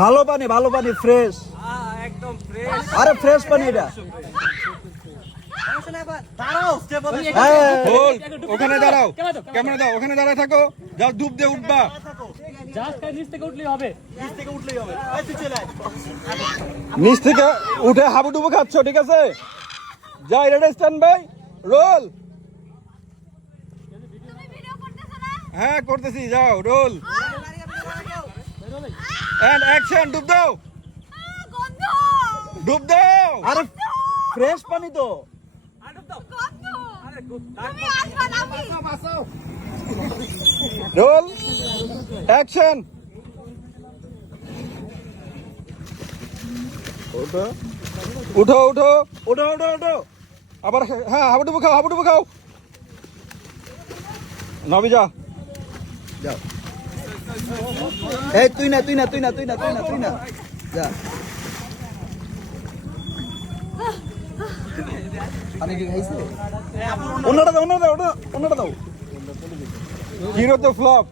ভালো পানি ফ্রেশ একদম ফ্রেশ। আরে ফ্রেশ পানি এটা হোল্ড, ওখানে দাঁড়াও, ক্যামেরা দাও, ওখানে দাঁড়ায় থাকো, যা ডুব দিয়ে উঠবা। নিচ থেকে উঠে হাবুডুবু খাচ্ছ, ঠিক আছে? যাই, রেডি, স্ট্যান্ড বাই, রোল। হ্যাঁ করতেছি, যাও, রোল এন্ড অ্যাকশন। ডুব দাও, ডুব দাও। আরে ফ্রেশ পানি তো রোল অ্যাকশন। উঠো উঠো উঠো ওঠো ওঠো ওঠো আবার, হ্যাঁ হাবুডুবু খাও, হাবুডুবু খাও। নবী যা, যাও এই তুই না যা আমি কি খাইছে ওনাটা দাও হিরো তো ফ্লপ।